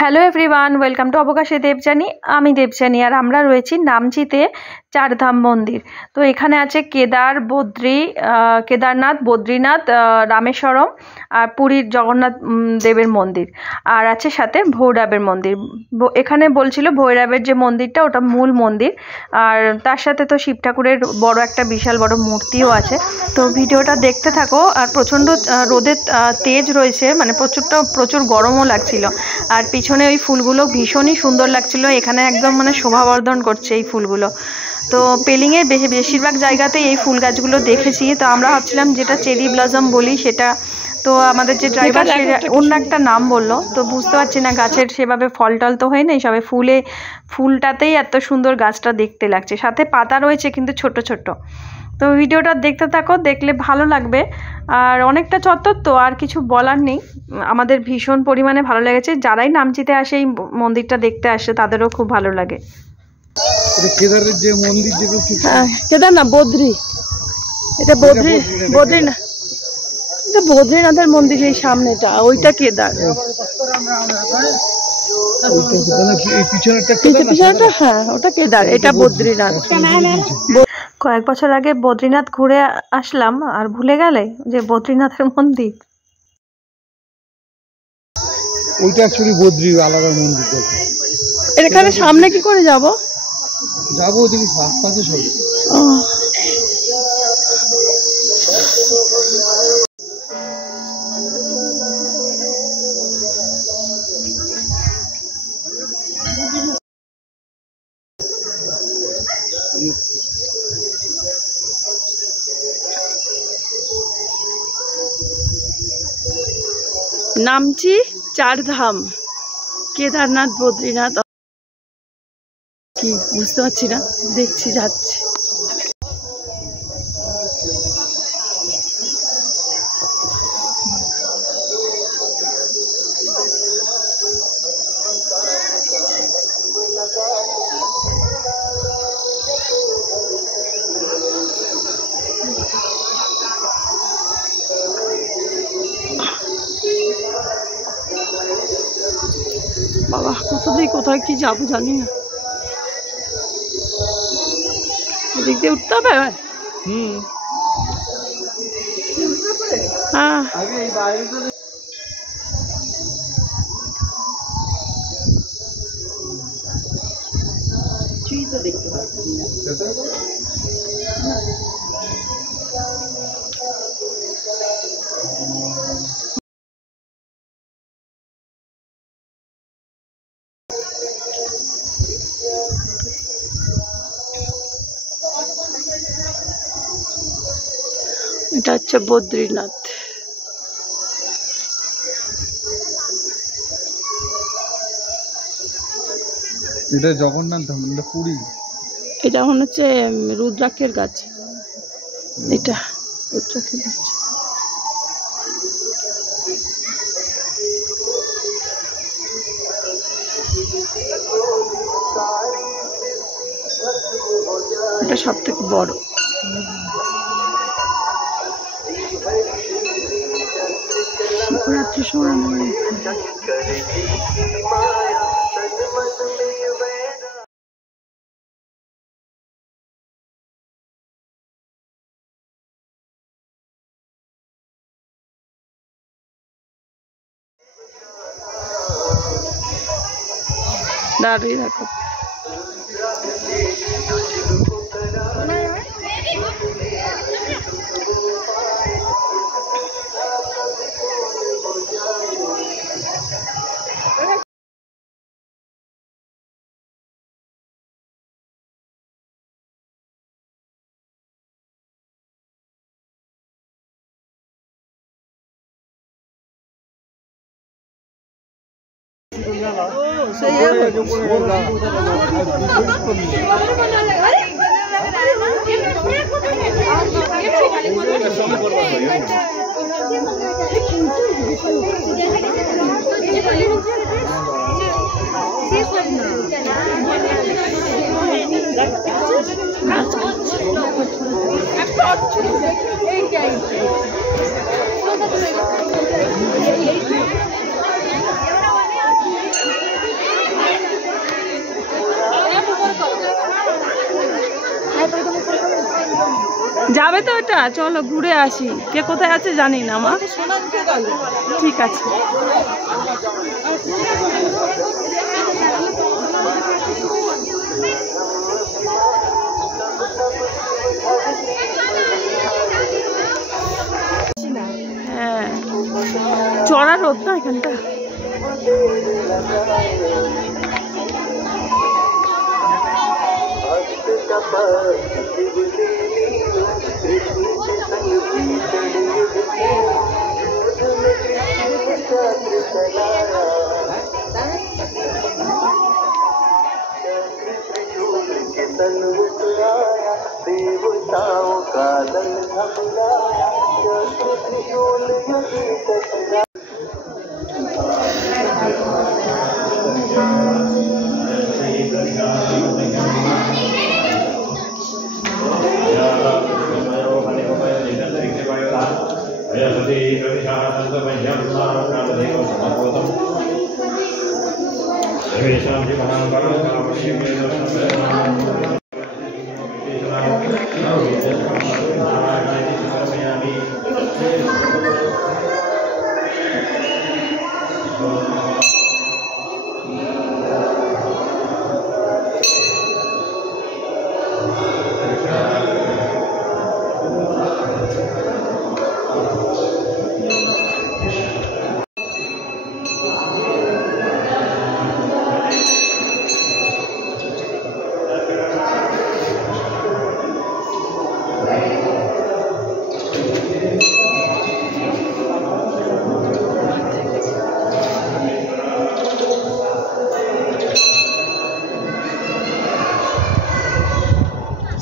Hello everyone, welcome to অবকাশে দেবযানী। আমি দেবযানী আর আমরা রয়েছি নামচিতে চারধাম মন্দির। তো এখানে আছে কেদারনাথ, বদ্রীনাথ, রামেশ্বরম আর পুরীর জগন্নাথ দেবের মন্দির, আর আছে সাথে ভৈরবের মন্দির। এখানে বলছিল ভৈরবের যে মন্দিরটা ওটা মূল মন্দির, আর তার সাথে তো শিব ঠাকুরের বড় একটা বিশাল বড় মূর্তিও আছে। তো ভিডিওটা দেখতে থাকো। আর প্রচণ্ড রোদের তেজ রয়েছে, মানে প্রচুর গরমও লাগছিল। আর পিছনে ওই ফুলগুলো ভীষণই সুন্দর লাগছিল, এখানে একদম মানে শোভাবর্ধন করছে এই ফুলগুলো। তো পেলিংয়ের বেশিরভাগ জায়গাতেই এই ফুল গাছগুলো দেখেছি। তো আমরা ভাবছিলাম যেটা চেরি ব্লসম বলি সেটা, তো আমাদের যে ড্রাইভার সে অন্য একটা নাম বললো, তো বুঝতে পারছি না। গাছের সেভাবে ফল টল তো হয় নাই, সবে ফুলটাতেই এত সুন্দর গাছটা দেখতে লাগছে, সাথে পাতা রয়েছে কিন্তু ছোট ছোট। তো ভিডিওটা দেখতে থাকো, দেখলে ভালো লাগবে। আর অনেকটা চত্বর, তো আর কিছু বলার নেই। আমাদের ভীষণ পরিমাণে ভালো লেগেছে। যারাই নামচিতে আসে এই মন্দিরটা দেখতে আসে তাদেরও খুব ভালো লাগে। কেদারের যে মন্দির, কেদার না বদ্রী, এটা বদ্রীনাথ, এটা বদ্রীনাথের মন্দির। এই সামনেটা ওইটা কেদার, পিছনেটা হ্যাঁ ওটা কেদার, এটা বদ্রীনাথ। কয়েক বছর আগে বদ্রীনাথ ঘুরে আসলাম আর ভুলে গেলে যে বদ্রীনাথের মন্দির ওইটা অ্যাকচুয়ালি বদ্রী আলাদা মন্দির। এখানে সামনে কি করে যাবো ওদিকে পাশে সব। নামচি চারধাম, কেদারনাথ, বদ্রীনাথ, কি বুঝতে পারছি না, দেখছি যাচ্ছি। বাবা কোথায় কি যাবো জানি না, এদিক দিয়ে উঠতে হবে। হ্যাঁ দেখতে পাচ্ছি না। এটা হচ্ছে বদ্রীনাথ। এটা জগন্নাথ ধাম, এটা পুরী। এটা মনে হচ্ছে রুদ্রাক্ষের গাছ, এটা রুদ্রাক্ষের গাছ। এটা সব থেকে বড়। শিবরাত্রির সময় দাঁড়িয়ে দেখো। যাবে তো ওটা, চলো ঘুরে আসি। কে কোথায় আছে জানি না মা। ঠিক আছে। হ্যাঁ, চড়া রোদ না এখানটা। देवताओं का दल घबराया,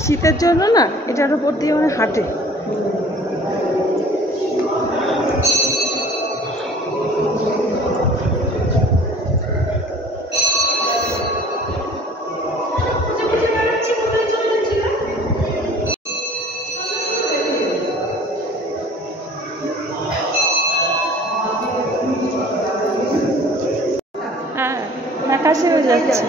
শীতের জন্য না এটার উপর দিয়ে মানে হাঁটে। হ্যাঁ, আকাশে হয়ে যাচ্ছে।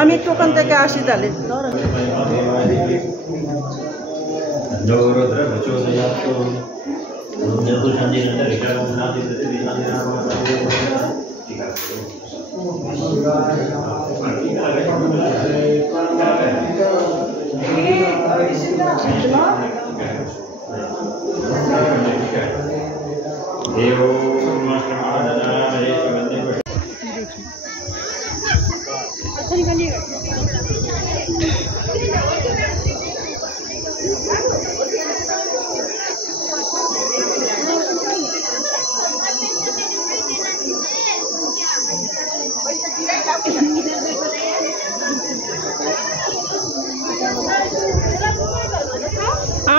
আমি একটু ওখান থেকে আসি তাহলে। Devo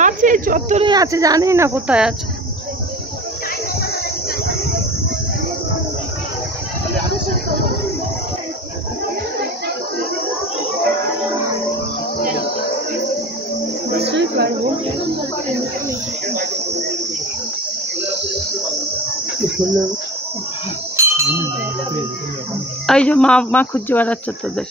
আছে চত্বরে আছে, জানি না কোথায় আছে। এই যে মা খুঁজে বেড়াচ্ছে তোদের।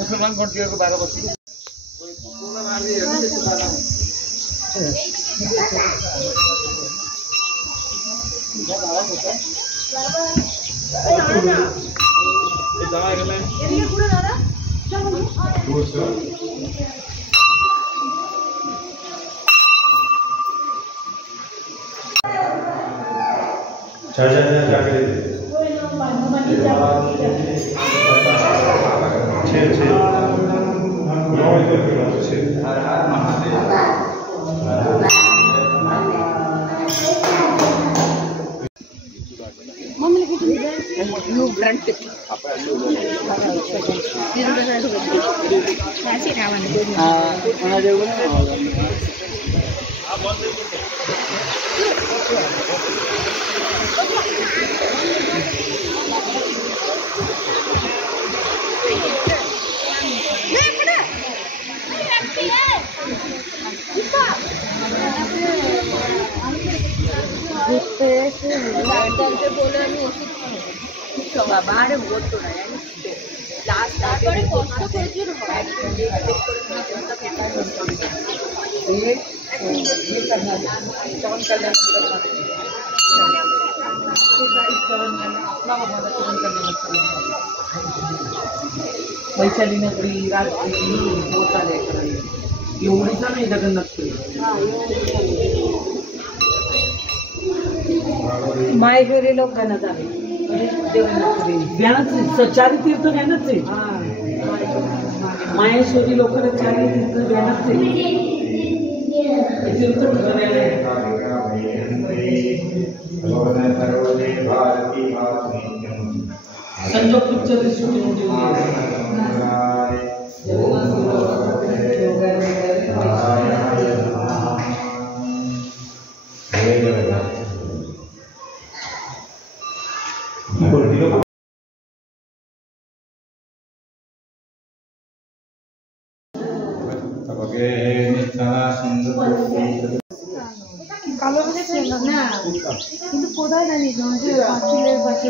मुसलमान कन्ट्रीहरुको 12 बस्ती वैशाली नगरी राजगिरी बहुत सारे ये उड़ीसा में जगन्नाथपुरी माहेश्वरी लोग कहना चाहते जगन्नाथपुरी चारी तीर्थ कहना से माहेश्वरी लोग चारी तीर्थ कहना से तीर्थ संजोग पिक्चर की शूटिंग होती है কালো না কিন্তু কোথায় জানি পাঁচিলের পাশে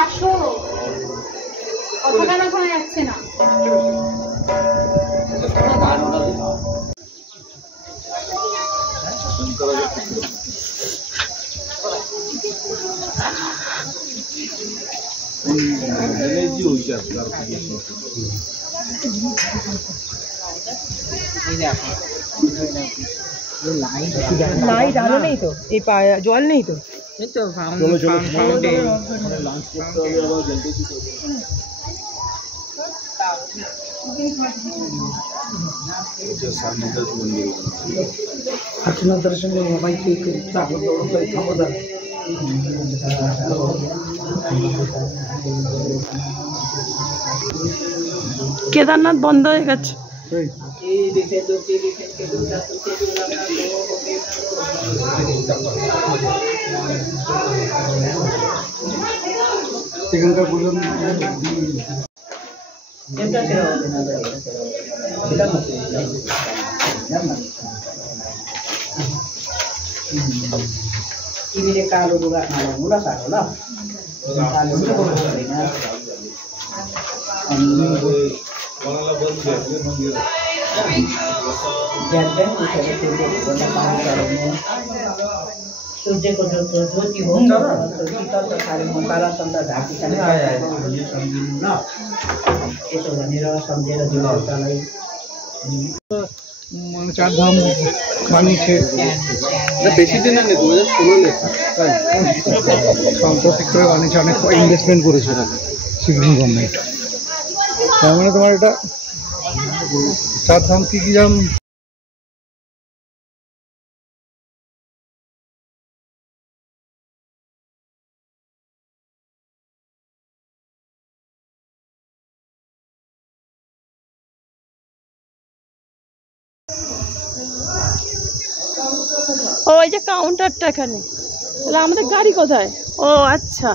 আসো কথা শোনা যাচ্ছে না এনার্জি হইছে আসলে আর কি বেশি। লাইট আলো নেই তো, এই জল নেই তো। চলো চলো লাঞ্চ করতে হবে আবার জলদি দিতে হবে। दर्शन माहिती কেদারনাথ বন্ধ হয়ে গেছে। এখানকার বললাম ini kalau juga kalau mula kalau lah kalau itu jangan सूर्य को जो ज्योति हो तो टीका तो सारे मकारा संदा ढाकी खाने ना यसो भनेर सम्झेर दिनलाई চারধাম বানিয়েছে বেশি দিন আগে 2016 সাম্প্রতিক করে বানিয়েছে, অনেক ইনভেস্টমেন্ট করেছে সিকিম গভর্নমেন্ট। তার মানে তোমার এটা চারধাম কি কি জাম ওই যে কাউন্টারটা এখানে, তাহলে আমাদের গাড়ি কোথায়? ও আচ্ছা,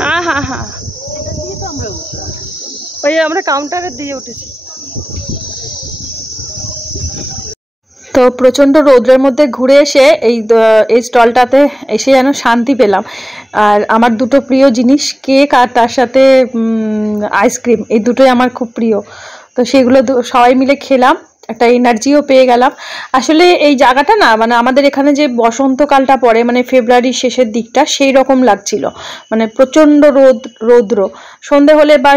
হ্যাঁ হ্যাঁ হ্যাঁ, ওই আমরা কাউন্টারে দিয়ে উঠেছি। তো প্রচণ্ড রৌদ্রের মধ্যে ঘুরে এসে এই স্টলটাতে এসে যেন শান্তি পেলাম। আর আমার দুটো প্রিয় জিনিস, কেক আর তার সাথে আইসক্রিম, এই দুটোই আমার খুব প্রিয়। তো সেগুলো সবাই মিলে খেলাম, একটা এনার্জিও পেয়ে গেলাম। আসলে এই জায়গাটা না, মানে আমাদের এখানে যে বসন্তকালটা পড়ে, মানে ফেব্রুয়ারির শেষের দিকটা, সেই রকম লাগছিল। মানে প্রচণ্ড রৌদ্র, সন্ধে হলে বা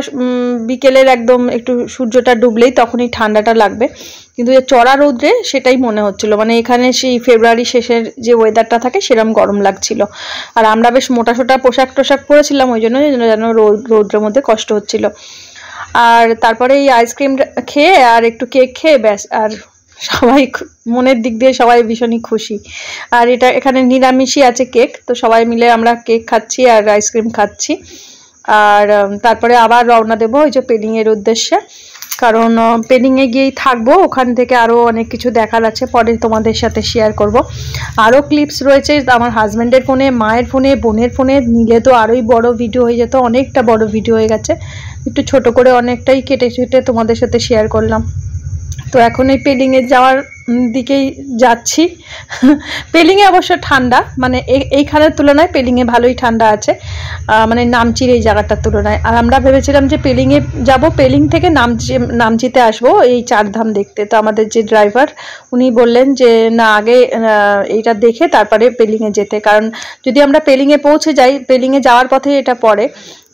বিকেলের একদম একটু সূর্যটা ডুবলেই তখনই ঠান্ডাটা লাগবে, কিন্তু এই চড়া রৌদ্রে সেটাই মনে হচ্ছিল। মানে এখানে সেই ফেব্রুয়ারি শেষের যে ওয়েদারটা থাকে সেরকম গরম লাগছিল। আর আমরা বেশ মোটাসোটা পোশাক টোশাক পরেছিলাম, ওই জন্য যেন রৌদ্রের মধ্যে কষ্ট হচ্ছিল। আর তারপরে এই আইসক্রিম খেয়ে আর একটু কেক খেয়ে ব্যাস, আর সবাই মনের দিক দিয়ে সবাই ভীষণই খুশি। আর এটা এখানে নিরামিষই আছে কেক, তো সবাই মিলে আমরা কেক খাচ্ছি আর আইসক্রিম খাচ্ছি। আর তারপরে আবার রওনা দেবো ওই যে পেলিংয়ের উদ্দেশ্যে, কারণ পেলিংয়ে গিয়েই থাকবো। ওখান থেকে আরও অনেক কিছু দেখার আছে, পরে তোমাদের সাথে শেয়ার করব। আরও ক্লিপস রয়েছে আমার হাজব্যান্ডের ফোনে, মায়ের ফোনে, বোনের ফোনে, নিলে তো আরোই বড় ভিডিও হয়ে যেত, অনেকটা বড় ভিডিও হয়ে গেছে। একটু ছোট করে অনেকটাই কেটে তোমাদের সাথে শেয়ার করলাম। তো এখন এই পেলিংয়ে যাওয়ার দিকেই যাচ্ছি। পেলিংয়ে অবশ্য ঠান্ডা, মানে এইখানের তুলনায় পেলিংয়ে ভালোই ঠান্ডা আছে, মানে নামচির এই জায়গাটার তুলনায়। আর আমরা ভেবেছিলাম যে পেলিংয়ে যাব, পেলিং থেকে নামচিতে আসবো এই চারধাম দেখতে। তো আমাদের যে ড্রাইভার উনি বললেন যে না, আগে এইটা দেখে তারপরে পেলিংয়ে যেতে, কারণ যদি আমরা পেলিংয়ে পৌঁছে যাই, পেলিংয়ে যাওয়ার পথে এটা পড়ে,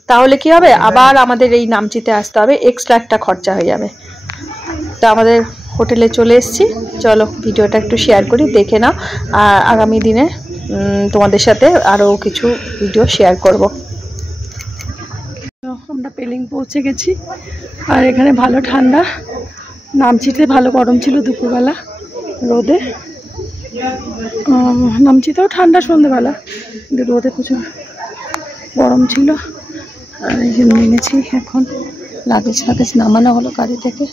তাহলে কি হবে, আবার আমাদের এই নামচিতে আসতে হবে, এক্সট্রা একটা খরচা হয়ে যাবে। তো আমাদের হোটেলে চলে এসেছি, চলো ভিডিওটা একটু শেয়ার করি, দেখে নাও। আর আগামী দিনে তোমাদের সাথে আরও কিছু ভিডিও শেয়ার করব। আমরা পেলিং পৌঁছে গেছি, আর এখানে ভালো ঠান্ডা, নামচিতে ভালো গরম ছিল দুপুরবেলা রোদে, নামচিতেও ঠান্ডা সন্ধ্যেবেলা, কিন্তু রোদে প্রচুর গরম ছিল। আর এই যে নেমেছি, এখন লাগেজ নামানো হলো গাড়ি থেকে।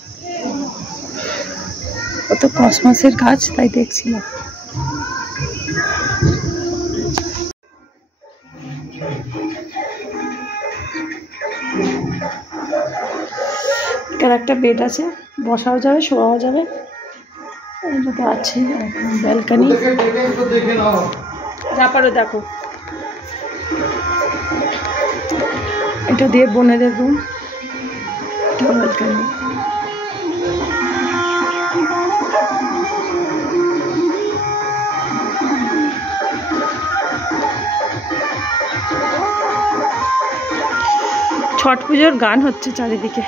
কত কসমসের গাছ, তাই দেখছিলাম। এখানে একটা বেড আছে, বসাও যাবে, শোয়াও যাবে, এটা তো আছে। ব্যালকানি, যা পারো দেখো। এটা দিয়ে বোনেদের রুম, এটা ব্যালকানি। ছট পুজোর গান হচ্ছে চারিদিকে।